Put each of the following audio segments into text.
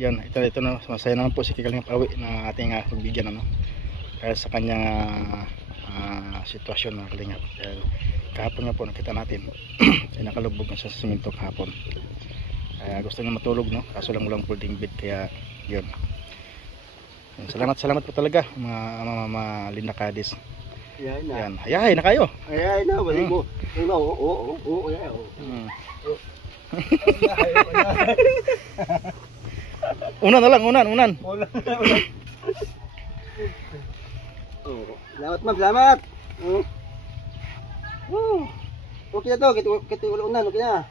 yan, ito na, masaya naman po si Kalingap Awi na ating pagbigyan ano, dahil sa kanyang sitwasyon na Kalingap. Dahil kahapon nga po nakita natin ay nakalubog na siya sa simento kahapon. Gusto niya matulog, no, kaso lang walang folding bed, kaya yun. Salamat po talaga mga Linda Cadiz. Yan, hayahay na kayo. Hayahay na, balik mo. Oo, hayahay. Unan na lang, unan. Salamat ma'am, salamat. Okay na to, kito ulan, okay na.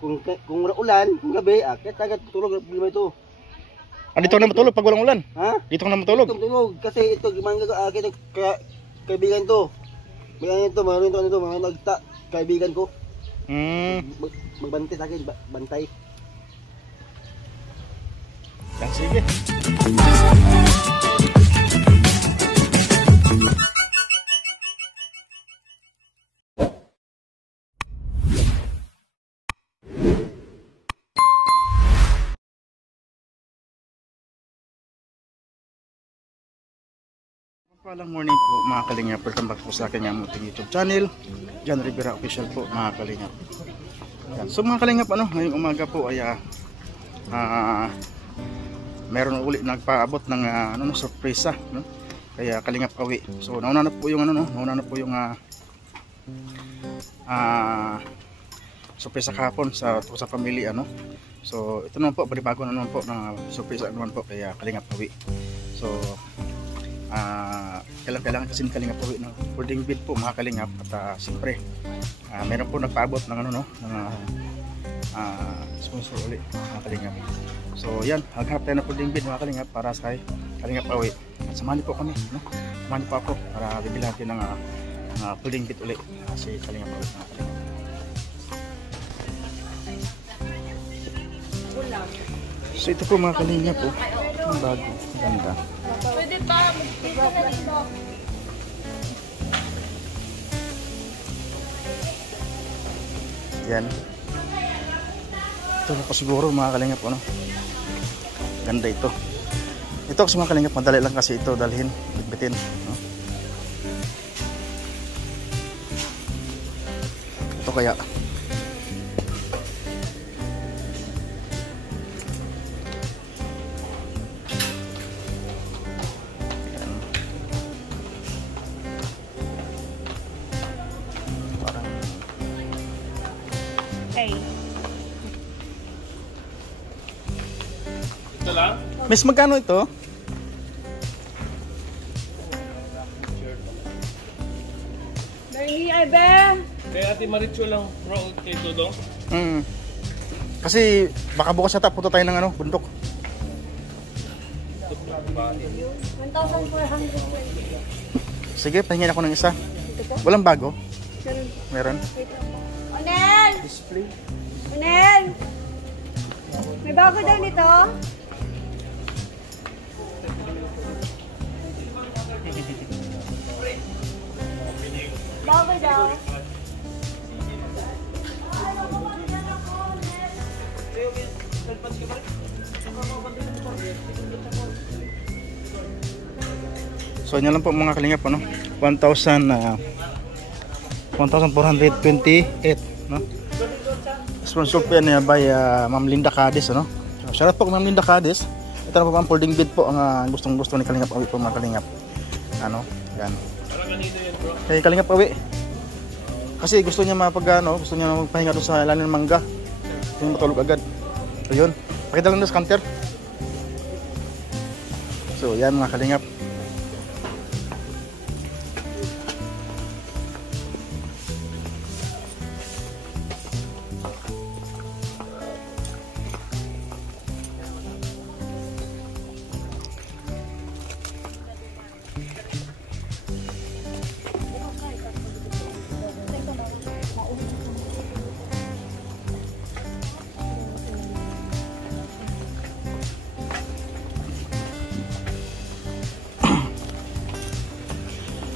Kung ulan, kung gabi, kahit agad tulog problema ito. Dito ka na matulog pag walang ulan? Ha? Dito ka na matulog? Dito tulog, kasi ito, kaibigan to. Mga nagta, kaibigan ko. Magbantay sa akin, bantay. Yan, sige. Palang morning po mga Kalingap, welcome back po sa akin yung ating YouTube channel, John Rivera Official po mga Kalingap. Yan. So mga Kalingap, ngayong umaga po ay meron uli nagpaabot ng sorpresa, no? Kaya Kalingap Awi. So nauna na po yung sorpresa kahapon sa pamilya, ano. So ito naman po, balibago na naman po na sorpresa naman po kaya Kalingap Awi. So kailangan kasi Kalingap Awi ng folding bed po mga Kalingap, at siyempre meron po nagpaabot ng sponsor ulit mga Kalingap. So yan, maghanap tayo ng folding bed mga Kalingap para sa Kalingap Awi. At samahan niyo po kami, no? Samahan niyo po ako para bibili natin ng folding bed ulit kasi Kalingap Awi mga Kalingap. So ito po mga Kalingap po, ang bago, ganda. Pwede pa, yan. Ito po siguro mga Kalingap, ano? Ganda ito. Ito kasi mga Kalingap, madali lang kasi ito dalhin, bitbitin, no? Ito kaya Miss, magkano ito? Bernie, Abe! Kaya Ate Maricho lang bro kay Dodong. Kasi baka bukas yata punta tayo ng bundok. 1,420. Sige, pahingin ako ng isa. Walang bago? Meron. Onel! Onel! May bago daw nito? Bago daw. So yun lang po mga Kalingap, 1,428, no? Sponsor po yan by Ma'am Linda Cadiz, ano? So, shout out po Ma'am Linda Cadiz. Ito na po ang folding bed po ang gustong-gusto ni Kalingap Awi po mga Kalingap. Yan. Kay Kalingap Awi. Kasi gusto niya gusto niya magpahinga doon sa ilalim ng mangga. Gusto niya matulog agad. So yun. Pakita lang doon sa counter. So yan mga Kalingap.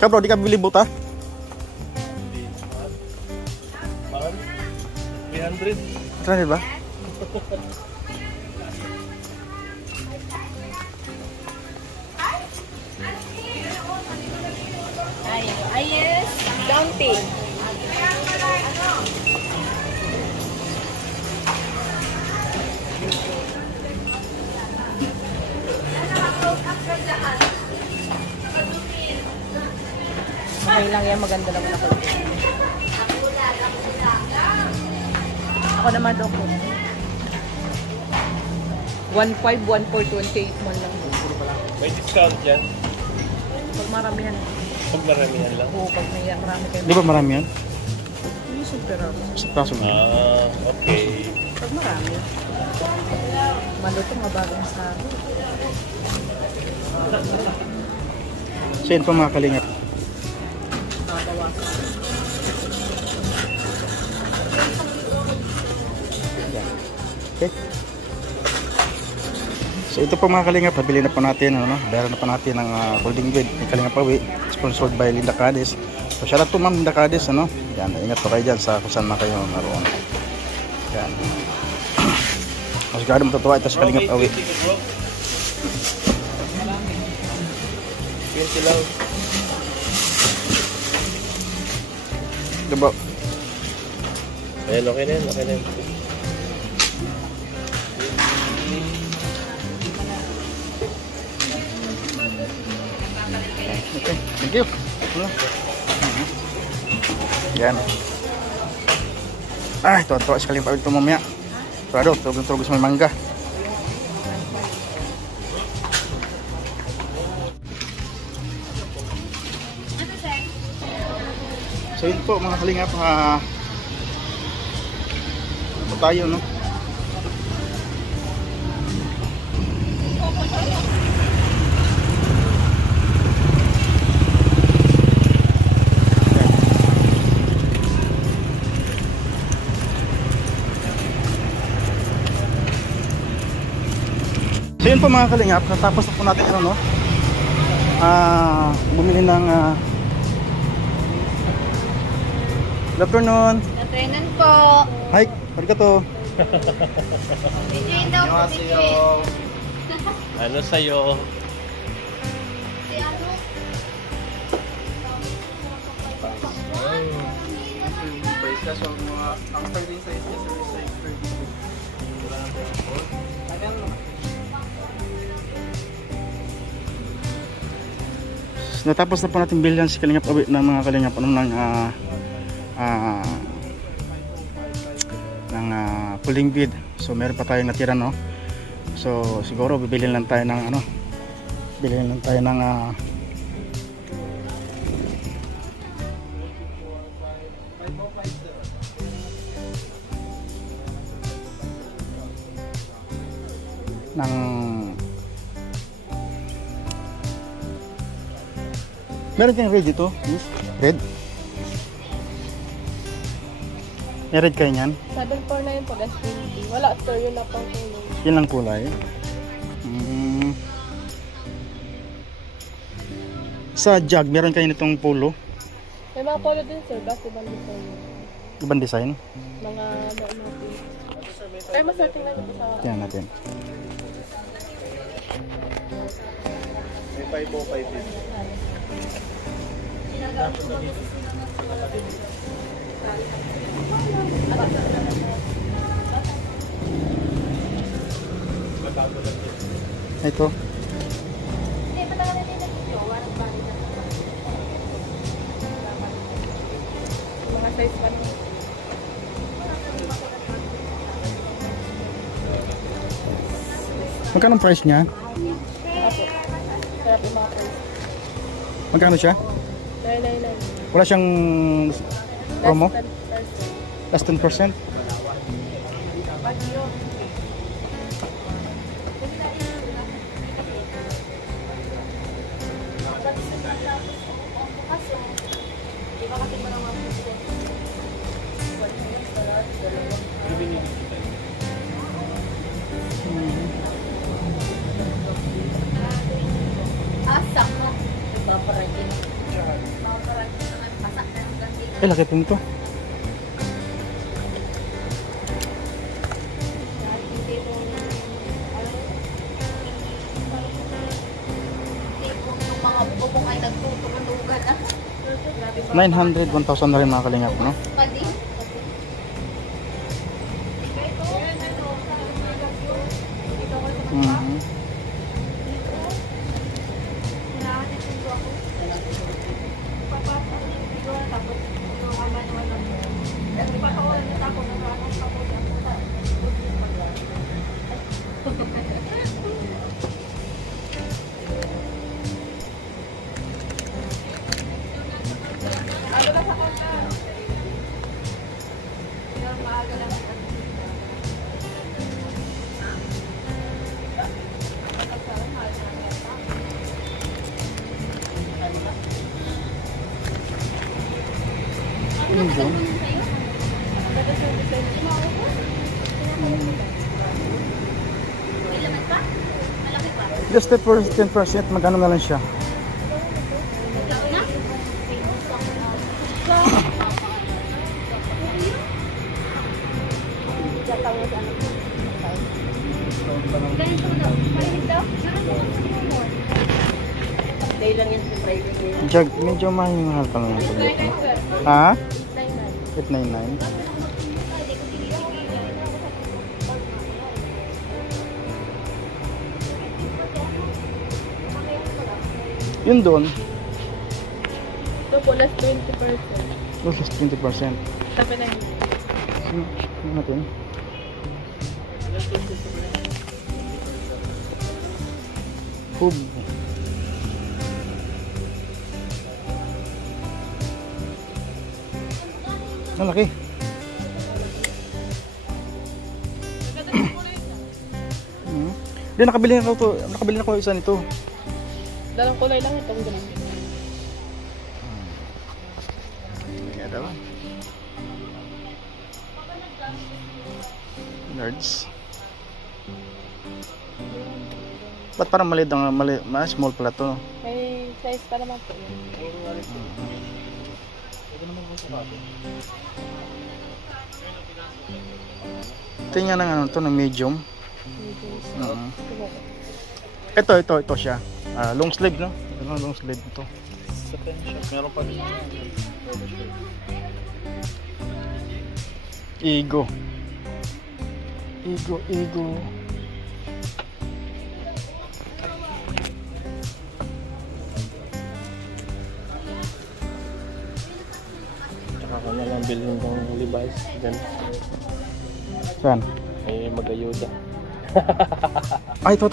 Ka bro, di ka bibili buta? Mahal? 300? 300 ba? Ayes, Bounty. Okay lang yan, maganda naman ako. Ako naman ako. 1.5, 1.4, 28 man lang. May discount yan. Pag maramihan. Pag maramihan lang. Oo, pag may marami kayo. Di ba marami yan? Yung super ako. Sa praso mo. Okay. Pag marami. Malutong mabagong sa akin. So yun po mga kalingap. Nakabawasan. Okay. So ito po mga kalingap, pabili na po natin, ano, bayaran na po natin ang folding bed ni Kalingap Awi, sponsored by Linda Cadiz. So shout out to Ma'am Linda Cadiz, ano. Yan, ingat po kayo dyan sa kung saan na kayo naroon. Yan. Mas gano'n matutuwa ito sa Kalingap Awi. 20 lang. Diba? Ayan, okay na yan, okay na yan. Okay, thank you. Yan. Ay, tuwa-tuwa si Kalingap Awi ito mamaya. Prado, tulog-tulog sa may mangga. So yun po mga kalingap, ito tayo, no? So yun po mga kalingap, natapos na po natin ano, no? Bumili ng good afternoon. Natrinan po. Hi, arigato. Enjoy daw po, enjoy. Ano sa'yo? Si ano? Natapos na po natin bilhan si Kalingap Awi ng mga kalingap ng pulling bid. So meron pa tayong natira, no? So siguro bibilhin lang tayo ng ano, bilhin lang tayo ng meron kayong red dito? Yes. Red? May red kayo niyan? 749 po, that's 20. Wala, sir, yun na pang tulong. Yan lang kulay. Sa jug, meron kayo nitong polo? May mga polo din, sir, basta ibang design. Ibang design? Mga ay, masarting lang ito sa... Yan natin. May 505 din. Ito. Mga size pa naman. Magkano ang price niya? Sarap yung mga price. Magkano siya? 999. Wala siyang promo? Less than 10%. Less 10%? Eh, laki po nito. Yung mga bubong ay nagtutulugan na. 900, 1,000 na rin mga kalingap, no? Padi. Mhm. Ano doon? Just 10%, magkano na lang siya? Day lang yan sa private niya. Jag, medyo mahal pa lang ito. Ha? 899. Yun doon, Ito po, less 20%. less 20%. Sabi na yun. Ano natin? Hub. Malaki. Hindi, nakabili na ako isa nito. Dalang kulay lang itong ganun. Kaya daw. Nerds. Ba't parang maliit ang small pala to? May size pa naman po yun. Tingnan ng ano to, ng medium. Ito siya. Long sleeve, no? Long sleeve ito. Sa pen shop, meron pa rin. Ego. Tsaka ka na lang bilhin ng Levi's. Diyan. Saan? Ay, mag-ayuda. Ay, to.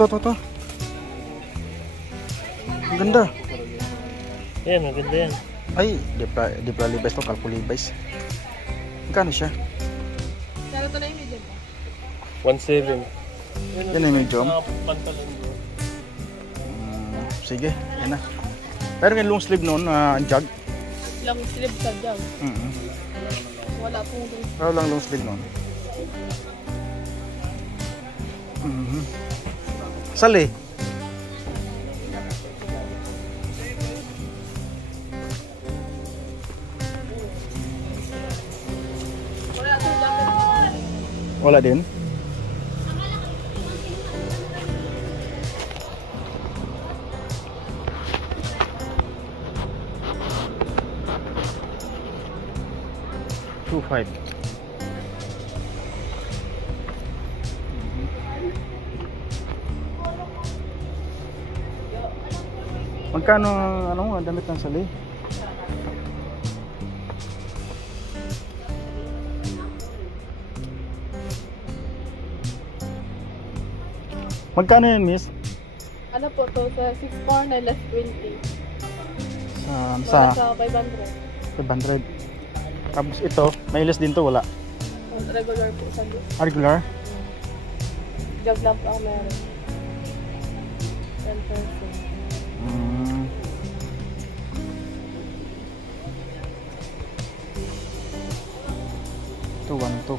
Ang ganda. Yan, maganda yan. Ay, di pala Levi's to, Calpo Levi's. Magkano siya? Pero ito na yung medium. 1.7. Yan yung medium. Pantalon mo. Sige, yan na. Pero yung long sleeve noon, jag. Long sleeve sa job. Mm-hmm. Wala pong long. Pero lang long sleeve noon. Sali. Wala pong jacket. Wala din. $2.5. Magkano ang damit ng sali? Magkano yan, miss? Ano po to? Sa 6 less 20. Sa Wala sa 500. 500. Tapos ito, may less din to, wala. Regular po sa list. Regular? Job lang po ang meron. 10%. Ito, 1, 2.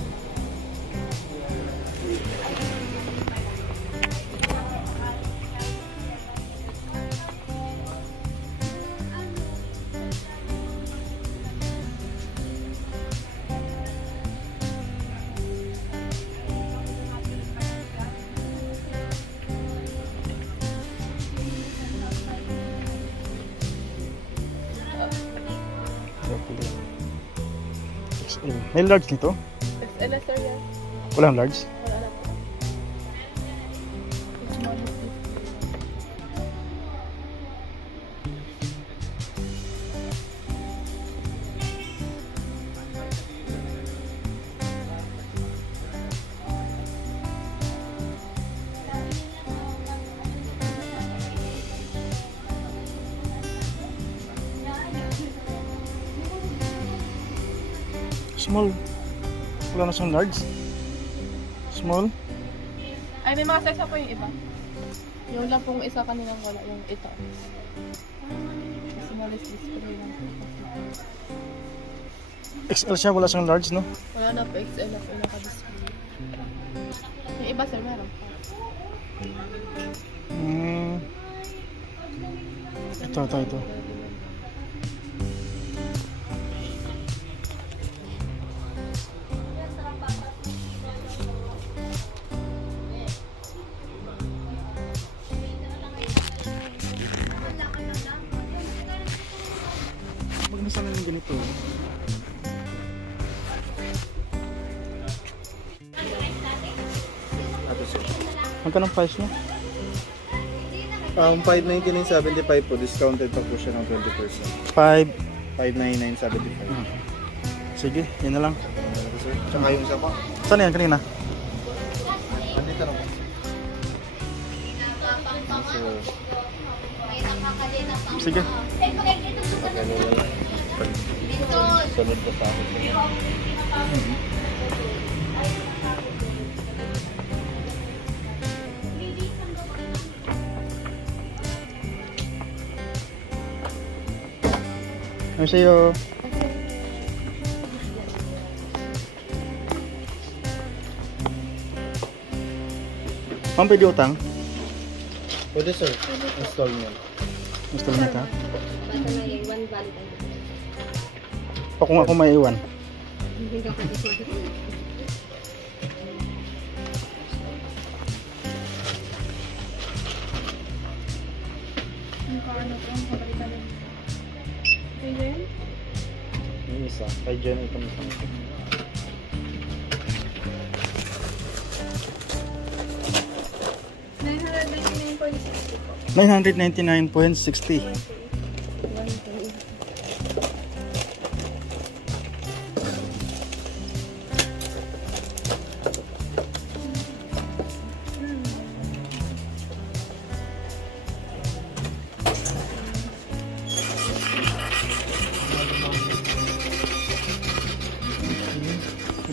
May large nito? XL na sir yan. Walang large? Wala na po. Small is this. Small. Wala na siyang large. Small. Ay, may mga size na po yung iba. Yung lang pong isa kanilang wala, yung ito. Small is display lang po. XL siya, wala siyang large, no? Wala na po, XL na po yung naka-display. Yung iba sir, meron po. Ito. Magmasa na yung ganito. Magkano ang price niya? 599.75 po, discounted pa po siya ng 20%. 599.75. Sige, yun na lang. Tsaka yung isa pa. Saan yan kanina? Andito na po. Sige. Sunod ka sa akin. Ano sa'yo? Ma'am, pwede utang? Pwede sir, install niyo. Gusto lang ito? Basta na yung one balik. O kung ako may iwan? Yung kaano po, ang kapalitan ng pwede yun? Yung isa, kay Jen itong isang ito. $999.60.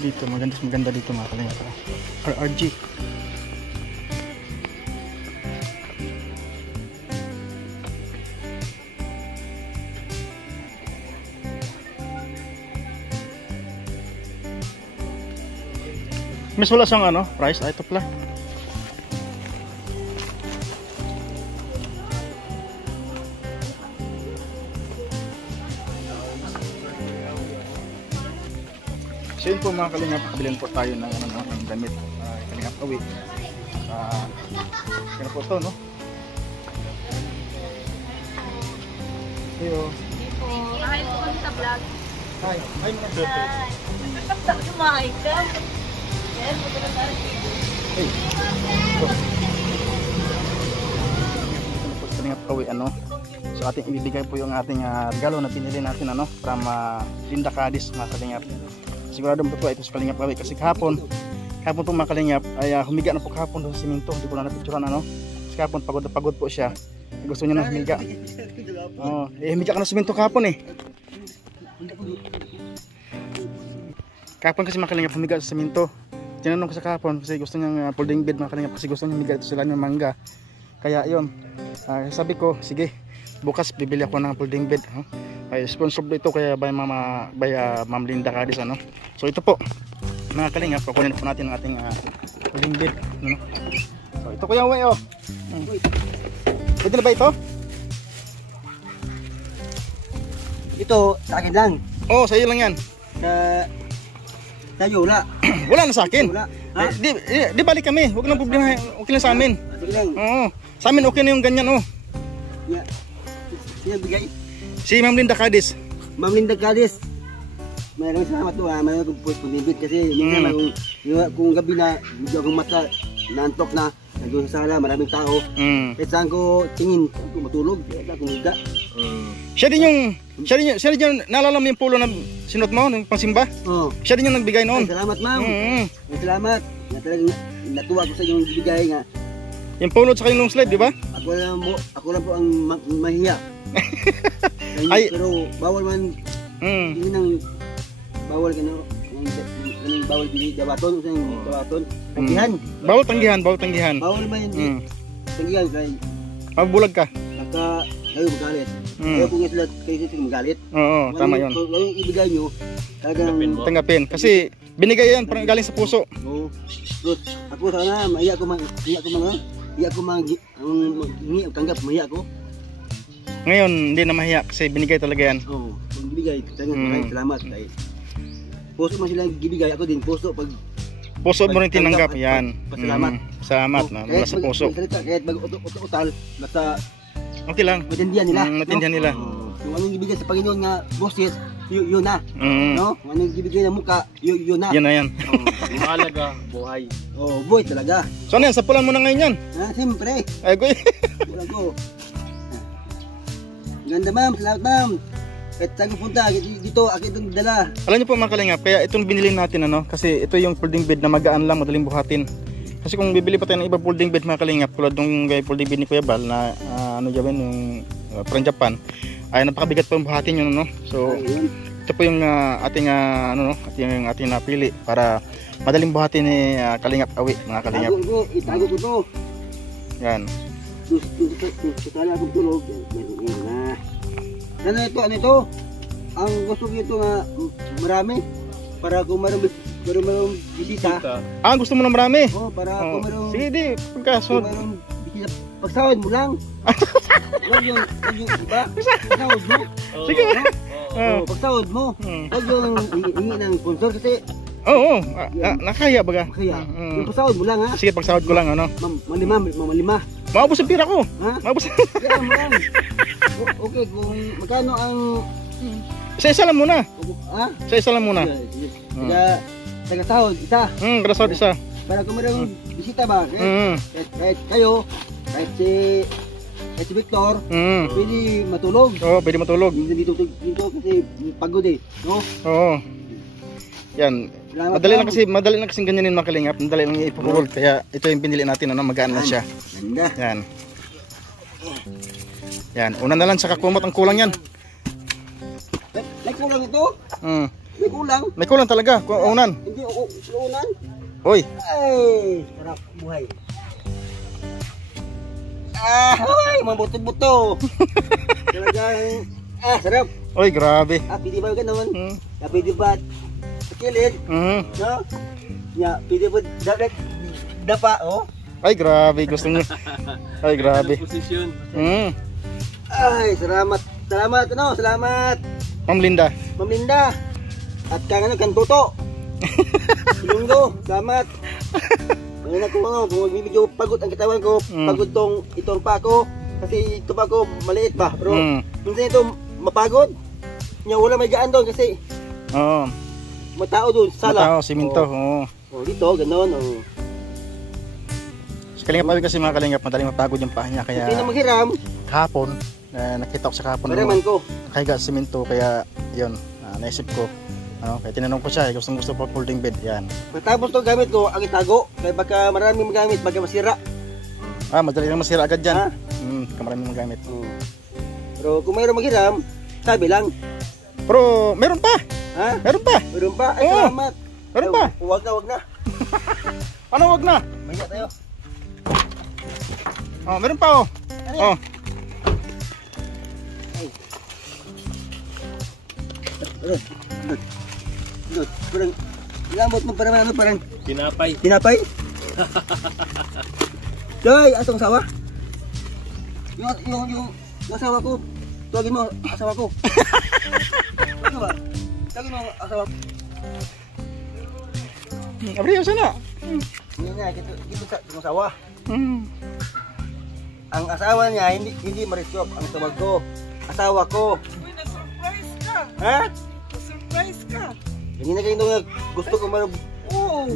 Dito, maganda dito mga kalingap. RRG. Mas wala siyang ano, price, ito pala. So yun po mga kalingap, kabilin po tayo ng, ng damit, kalingap kawi. Kaya po ito, no? Heyo. Kahit po kami sa vlog. Hi, hi mga sir. Kumain ka. Yes, Hey. Kalingap kawi, ano? So ating ibibigay po yung ating regalo na pinili natin, ano? From Linda Cadiz, mga kalingap. Sigurado po ito sa kalingap kawi kasi kahapon po mga kalingap ay humiga na po kahapon doon sa simento. Hindi ko na napicturan, ano? Kasi kahapon pagod na pagod po siya. Gusto niya na humiga. Humiga ka na sa simento kahapon eh. Kahapon kasi mga kalingap humiga sa simento. Tinanong ko sa kahapon kasi gusto niyang folding bed mga kalingap kasi gusto niya humiga ito sila ng mangga. Kaya yun, sabi ko sige bukas bibili ako ng folding bed. Ay sponsor ito kaya by Ma'am Linda Cadiz, ano. So ito po mga kalingap, kukunin po natin ang ating folding bed, ano. So ito kuya Uwe, oh. Pwede na ba ito? Ito, sa akin lang. Oh, sa iyo lang yan. Sa'yo, wala. Wala na sa akin. Wala. Di balik kami, huwag nang problema, okay lang sa amin. Sige lang. Oo, sa amin okay na yung ganyan, oh. Sino bigay? Si Ma'am Linda Cadiz. Ma'am Linda Cadiz. Maraming salamat to ha. Maraming akong post bit kasi minsan kung gabi na medyo akong mata naantok na nandun sa sala, maraming tao. Kahit saan ko tingin, ako matulog, kaya akong higa. Siya din yung naalala mo yung pulo na sinuot mo ng pangsimba? Oo. Siya din yung nagbigay noon. Ay, salamat ma'am. Ay, salamat. Na talagang natuwa ko sa inyong bigay nga. Yung polo at saka yung long sleeve, di ba? Ako lang po ang mahiya. Ay. Pero bawal man, hindi nang bawal bawal bili dawaton, dawaton. Tanggihan. Bawal tanggihan. Bawal ba yun? Tanggihan kay Mabulag ka. Kayo magalit. Kayo kung sila kayo magalit. Oo, tama yun. Yung ibigay nyo, talagang tanggapin. Kasi binigay yan parang galing sa puso. Oo. Terus ako sana maiya ko tanggap maiya ko. Ngayon hindi na mahiya kasi binigay talaga yan. Oo, ibigay. Maraming salamat kay puso man sila gibigay, ako din puso pag puso mo rin tinanggap yan. Pasalamat. Salamat na mula sa puso. Kahit mag-utal, basta okay lang. matindihan nila. Matindihan nila. Kung anong ibigay sa Panginoon nga boses, yun na. No? Kung anong ibigay ng muka, yun na. Yan na yan. Mahalaga, buhay. Oh, boy talaga. So ano yan, sapulan mo na ngayon yan. Siyempre. Ay, kuy. Wala ko. Ganda ma'am, salamat ma'am. Kahit saan ko punta, dito, akin itong dala. Alam niyo po mga kalingap, kaya itong binili natin ano, kasi ito yung folding bed na magaan lang, madaling buhatin. Kasi kung bibili pa tayo ng iba folding bed mga kalingap, tulad ng folding bed ni Kuya Bal na ano dyan yung from Japan, ay napakabigat po yung buhatin yun, no? So ito po yung ating ating napili para madaling buhatin ni Kalingap Awi, mga kalingap. Itago ko to. Yan. Sasala akong tulog. Ano ito? Ang gusto ko ito nga marami. Para kung mayroong bisita. Gusto mo ng marami? Oo, para kung mayroong... Sige, di. Pagkasunod. Kung mayroong bisita, pagsahod mo lang. Huwag yung iba. Pagsahod mo. Sige. Pagsahod mo. Huwag yung hingi ng sponsor kasi... Oo, nakaya baga. Kaya, yung pagsahod mo lang ha. Sige, pagsahod ko lang ano. Malima. Maubos ang pira ko. Ha? Maubos. Kaya mo lang. Okay, kung magkano ang... Isa-isa lang muna. Ha? Isa-isa lang muna. Taga-sahod, isa. Kada sahod isa. Para kung mayroong bisita ba, kahit kayo, kahit si Victor, pwede matulog. Oo, pwede matulog. Dito kasi pagod eh, no? Oo. Yan. Madali lang kasi ganyanin mga kalingap. Madali lang ipo-hold. Kaya ito yung pinili natin, ano, magaan na siya. Ganda. Yan. Yan. Una na lang sa kakumot ang kulang yan. May kulang ito? May kulang? May kulang talaga. Unan. Hindi, unan? Oy. Ay, sarap buhay. Ay, mabuto-buto. Talagang, sarap. Oy, grabe. Pwede ba gano'n? Pwede ba kilid? No? Ya, pwede ba dapa, oh? Ay, grabe. Gusto nyo. Ay, grabe. Posisyon. Ay, salamat. Salamat. Ma'am Linda. Ma'am Linda. At kantuto. Lunggo, salamat. Ngayon ako, kung medyo pagod ang katawan ko, pagod itong pa ko. Kasi ito pa ko maliit ba? Pero minsan ito mapagod. Wala may gaan doon kasi matao doon, sala. Matao, siminto. Dito, gano'n. Sa Kalingap Awi kasi mga kalingap, madaling mapagod yung paa niya. Kaya hindi na maghiram. kahapon, nakita ko sa kahapon. Paraman ko. Nakahiga sa siminto, kaya yun, naisip ko. Kaya tinanong ko siya, gustong gusto pa folding bed. Yan. Matapos to gamit ko, ang itago. Kaya baka maraming magamit, baka masira. Madali lang masira agad dyan. Baka maraming magamit. Pero kung mayroong maghiram, sabi lang. Pero meron pa. Meron pa. Meron pa? Ay, salamat. Meron pa. Huwag na. Ano wag na? Maya tayo. Meron pa Parang lamot mo parang Tinapay. Joy, asong sawa? Yung asawa ko. Tuwagin mo asawa ko. Ano ba? Tuwagin mo asawa ko. Abriyo sana. Hindi na, dito sa asawa. Ang asawa niya hindi Marisyop ang tawag ko. Asawa ko. Uy, na-surprise ka. Ha? Na-surprise ka. Ganyan na kayo nga gusto ko meron.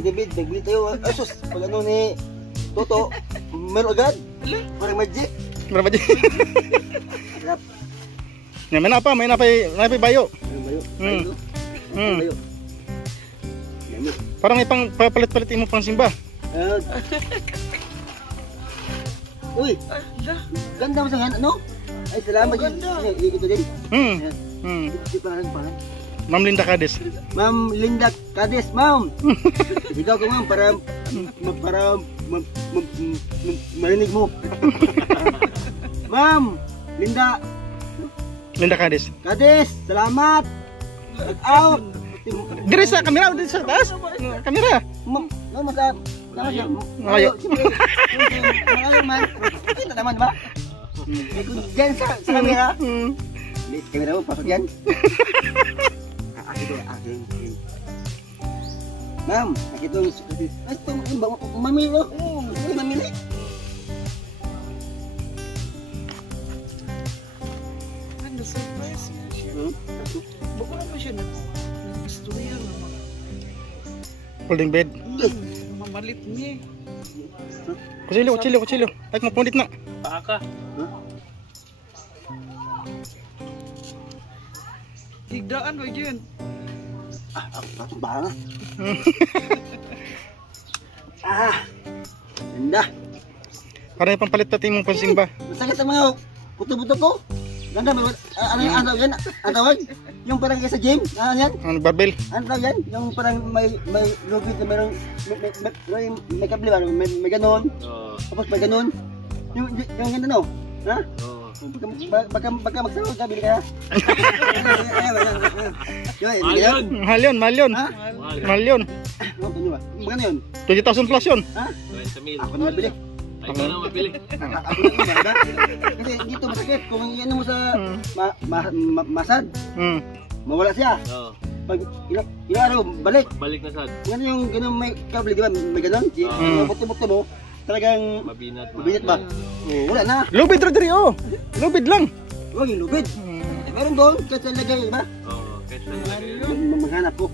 David, nagbili tayo. Asus, pag ano ni Toto, meron agad. Parang magic. Berapa aja? Sarap. Ya, main apa bayo. Bayo. Hmm. Bayo. Yan. Parang may pang papalit-palit mo pang simba. Uy, ganda mo sa nga, ano? Ay, salamat yun. Ito din. Ito pangalan. Ma'am Linda Cades. Ma'am Linda Cades, ma'am. Ikaw ko, ma'am, para marinig mo. Ma'am Linda Cades. Cades, salamat. Out. Diri sa kamera, diri sa taas. Kamera. Malayo. Malayo man. Kita naman ba? Diyan sa kamera. Kamera mo, pasok yan. Akin. Ma'am, nakita mo. Mamili. Mamili. Ano, surprise nga siya. Baka naman siya nag-istorya naman. Folding bed. Mamalit niya. Kuchilyo. Ay, mapundit na. Paaka. Higdaan ba dyan? Ako ba na? Ganda. Parang yung pampalit-palit mong pansimba. Masakit ang mga puto-puto ko. Ganda, ano yan? Ang tawag? Yung parang sa gym? Ano yan? Ano, barbell? Ano tawag yan? Yung parang may lubid na mayroong may kable ba? May ganon. Tapos may ganon. Yung ganda no? Ha? Baka magsawag ka, bili ka na. Mahal yun. Ha? Mahal yun. Magkano yun? 20,000 plus yun. Ha? 20,000. Ako na mabili. Ay, ka na mabili. Ako na mabili. Kasi dito masakit. Kung yan mo sa masad, mawala siya. Oo. Pag ilang araw, balik. Balik na sad. Yan yung ganun may kable, di ba? May ganun. Buto-buto mo, talagang Mabinat ba? Wala na. Lubid diri oh. Lubid lang. Huwag yung lubid. Meron doon, kahit sa lagay, di ba? Oo. Kahit na lagay. Maghanap ko.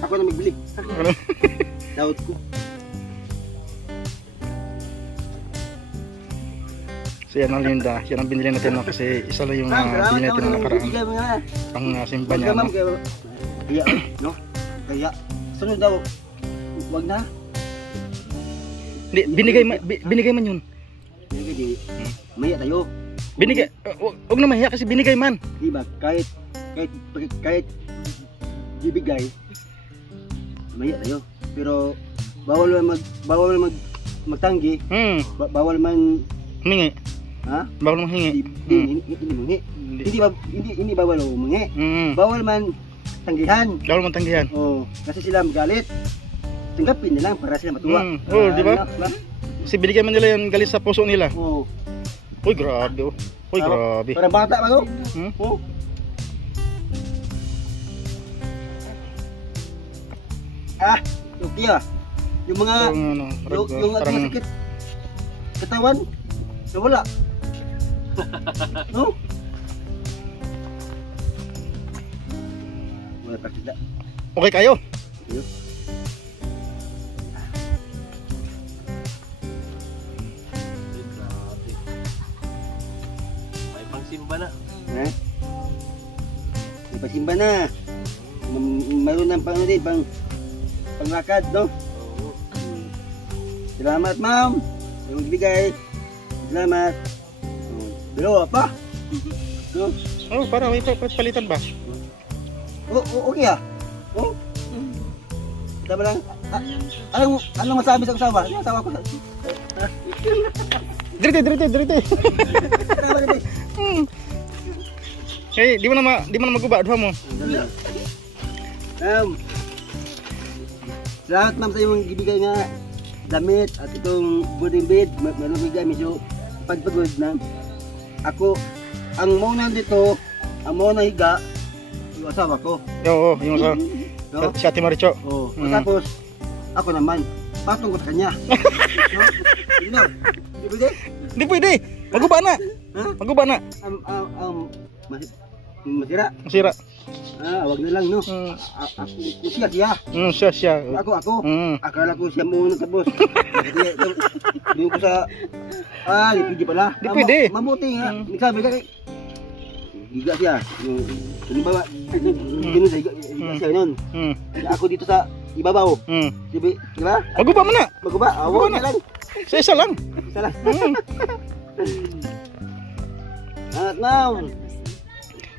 Ako na magbili. Daot ko. So yan ang Linda. Yan ang binili natin no? Kasi isa lang yung binili natin na nakaraan. Pang simba niya. No? Kaya, no? Kaya, sunod daw. Huwag na. Hindi, binigay man yun. Binigay di. Maya tayo. Binigay, huwag na mahiya kasi binigay man. Diba? Kahit bibigay, maya tayo. Pero bawal man magtanggi. Bawal man humingi. ha? Bawal man hingi. Hindi bawal humingi. Bawal man tanggihan. Bawal man tanggihan. Oh, kasi sila magalit. Tanggapin nila para sila matuwa. Oh, di ba? Kasi binigay man nila yan galit sa puso nila. Oh. Uy, grabe oh. Uy, grabe. Parang bata pa to. Oh. Okay ah. Yung mga yung parang sakit katawan nawala. No? Wala pa kita. okay kayo. May pangsimba na. Ha? Ipasimba na. Mayroon ng pang din, panglakad, no? Oo. Salamat, ma'am. Yung bigay. Salamat. Pero pa. No? Oh, para may palitan ba? Okay ah. Oh. Tama lang. Anong masabi sa usawa? Yung asawa ko. Dirite. Tama rin. Eh, di mo na maguba duha mo. Salamat ma'am sa iyong ibigay nga damit at itong boarding bed. Meron bigay medyo pagpagod na. Ako, ang mauna dito, ang mauna higa, yung asawa ko. Oo, yung sa No? si Ate Maricho. Oh, tapos ako naman, patong ko sa kanya. No? Hindi na. Di pwede? Hindi pwede. Maguba na. Ha? Maguba na. Masira. Masira. Wag na lang, no? Siya. Siya. Ako. Mm. Akala ko siya muna tapos. Hindi ko sa... Hindi pala. Di pwede. Mabuti nga. Nagsabi ka kay... Higa siya. Yung ba? Ganun siya. Higa siya nun. Ako dito sa ibabaw. Diba? Maguba mo na. Maguba? Wag na lang. Sa isa lang. Isa lang. At now,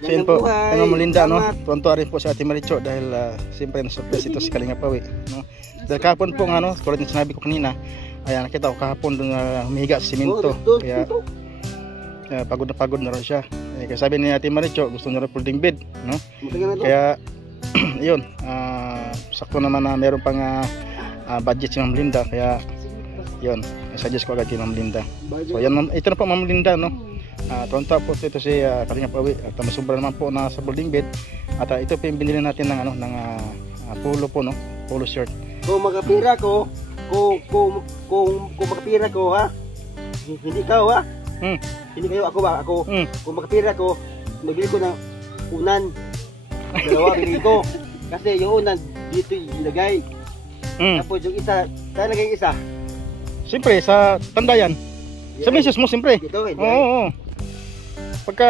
So yun po, Ma'am Melinda, no? Tuwan-tuwa rin po si Ate Maricho dahil siyempre na-surprise ito si Kalingap Awi, no? Dahil kahapon po, ano, tulad yung sinabi ko kanina, ayan, nakita ko kahapon doon humihiga sa simento. Kaya pagod na rin siya. Kaya sabi ni Ate Maricho, gusto niya rin folding bed, no? Kaya, yun, sakto naman na meron pang budget si Ma'am Melinda, kaya yun, suggest ko agad kay Ma'am Melinda. So yan, ito na po Ma'am Melinda, no? Tuwan-tuwa po ito si Kalingap Awi at masubra naman po na sa folding bed at ito po yung binili natin ng polo po, no? Polo shirt. Kung makapira ko, kung makapira ko, ha? Hindi ka, ha? Hindi kayo, ako ba? Ako, kung makapira ko, magbili ko ng unan. Dalawa bili ko. Kasi yung unan dito ilagay. Tapos yung isa, saan lagay yung isa? Siyempre sa tandayan. Sa meses mo siyempre. Dito, Oo. Pagka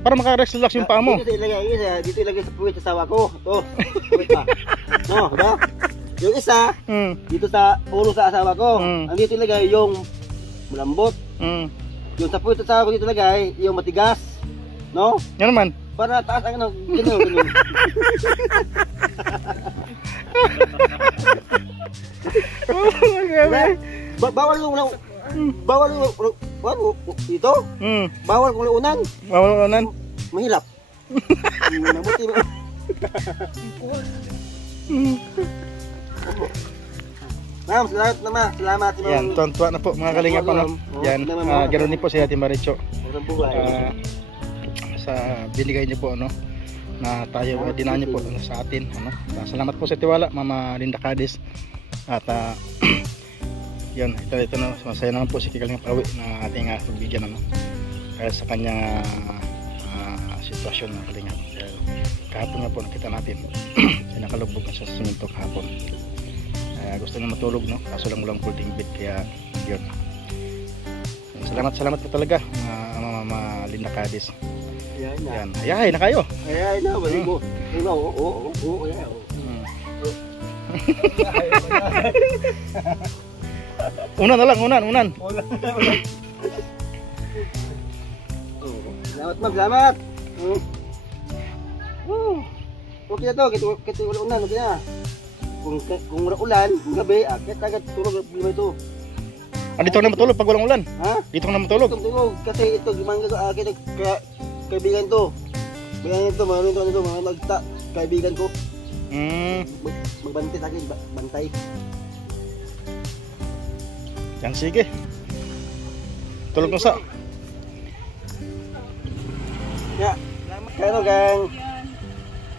para maka-relax yung paa mo. Dito ilagay sa puwit sa asawa ko. Ito. Puwit pa. No, diba? Yung isa, dito sa ulo sa asawa ko. Andito ilagay yung malambot. Yung sa puwit sa asawa ko dito ilagay yung matigas. No? Yan naman. Para taas ang ano, ganun. Bawal yung ito? Bawal kung unan. Bawal unan. Mahilap. Mabuti mo. Ma'am, salamat. Yan, tuwan-tuwa na po mga Kalingap, ano? Yan, ganoon din po si Ate Maricho. Sa binigay niyo po, ano, na tayo dinaan niyo po sa atin, ano. Salamat po sa tiwala, Mama Linda Cadiz. At yan, ito na, masaya naman po si Kalingap Awi na ating pagbigyan, ano, kaya sa kanyang sitwasyon ng Kalingap. Kahapon nga po nakita natin nakalubog na sa simento kahapon. Gusto niya matulog, no, kaso lang walang folding bed, kaya yun. Salamat po talaga Mama Linda Cadiz. Yan, ayahay na kayo. Ayahay na, balik mo. Oo, ayahay. Unan na lang, unan. Salamat, Ma'am, salamat. Okay na to, kito wala unan, okay na. Kung wala ulan, gabi, akit agad tulog lima ito. Dito ka na matulog pag walang ulan? Ha? Dito ka na matulog? Dito tulog, kasi ito, gimangga ko, kaibigan to. Mga kaibigan ko. Magbantay sa akin, bantay. Yan, sige. Tulog mo sa. Ya, kano gang.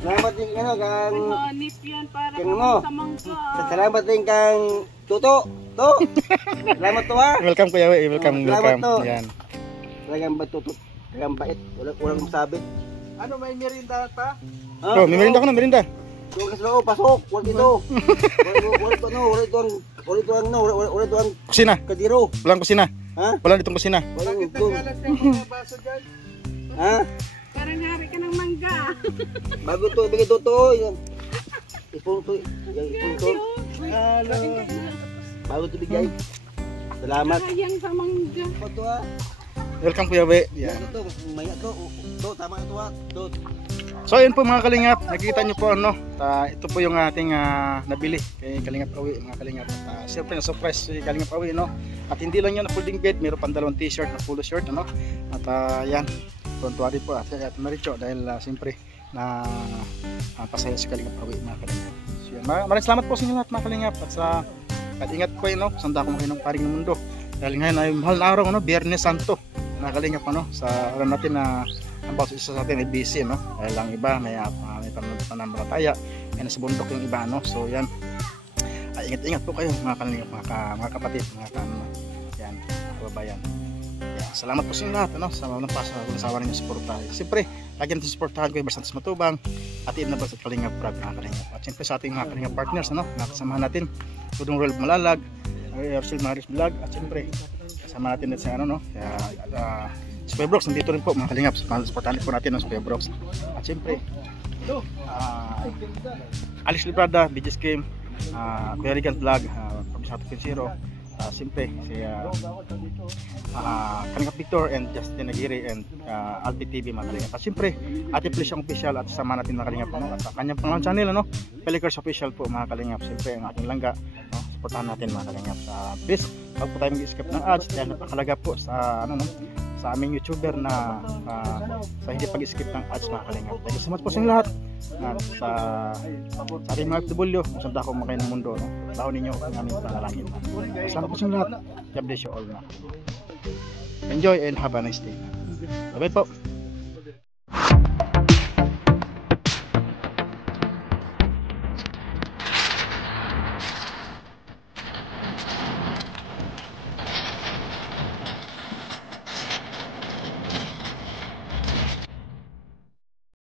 Salamat din gang. Hanip yan para Kano mo? sa mangga. Salamat din kang Tuto. Salamat to, ha. Welcome Kuya Awi, welcome. to. Yan. Talagang ba Tuto? Talagang bait. Walang masabi. Ano, may merinda pa? Oh, may merinda ko na, merinda. Yung kasi pasok. Wala dito. Wala ito ang Kusina. kadiro. Walang kusina. Ha? Walang ditong kusina. Walang Bakit ito. nagalas yung mga baso dyan? Ha? Parang hari ka ng mangga. Bago to, bigay Tuto. Yan. Ipunto. Halo. Bago to bigay. Salamat. Sayang sa mangga. Ito, ha. Welcome Kuya Awi. Yan Yan. ito. Maya to. Ito, tama ito, ha. Ito. So ayun po mga Kalingap, nakikita nyo po, ano, ito po yung ating nabili kay Kalingap Awi, mga Kalingap. Siyempre na-surprise si Kalingap Awi, no? At hindi lang yun na folding bed, mayroon pang dalawang t-shirt na polo shirt, ano? At yan, tuwan-tuwa rin po at Maricho dahil siyempre na pasaya si Kalingap Awi, mga Kalingap. So yan, maraming salamat po sa inyo lahat, mga Kalingap, at ingat po yun, no? Sanda ko kayo ng paring ng mundo dahil ngayon ay mahal na araw, no? Biyernes Santo, mga Kalingap, ano? Sa alam natin na about isa sa atin ay busy, no? Dahil lang iba may pananampalataya, may nasa bundok yung iba, no? So yan, ingat-ingat po kayo mga Kalingap, mga kapatid, yan, mga kababayan. Yan, salamat po sa inyo lahat, ano? Sa mga sawa ninyo suporta. Siyempre, lagi natin supportahan ko yung Santos Matubang at Team Nabas at Kalingap Prab mga kalingap. At syempre sa ating mga kalingap partners, ano, nakasamahan natin Tudong Royal Malalag, Arcel Maris Vlog, at syempre kasama natin sa ano, no, Spybrox, nandito rin po mga kalingap. Supportahan po natin ng Spybrox. At syempre Alice Librada, BG's Game, Kuya Regan Vlog, Pabisado Pinsiro, siyempre si Kalingap Victor and Justin Aguirre and Albi TV mga kalingap. At siyempre Ate Felicia Official at sama natin mga kalingap, ano, at kanyang pangalan channel, ano, Pelicars Official po mga kalingap. Siyempre ang ating langga, no, supportahan natin mga kalingap. Please, huwag po tayo mag-skip ng ads dahil napakalaga po sa ano, no, sa aming YouTuber na sa hindi pag-skip ng ads mga kalingap. Thank you so much po sa inyo lahat. Sa ating mga FW, masanda ako makain ng mundo, no? Tao ninyo ang aming panalangin. Salamat po sa inyo lahat. God bless you all. Enjoy and have a nice day. Bye-bye po.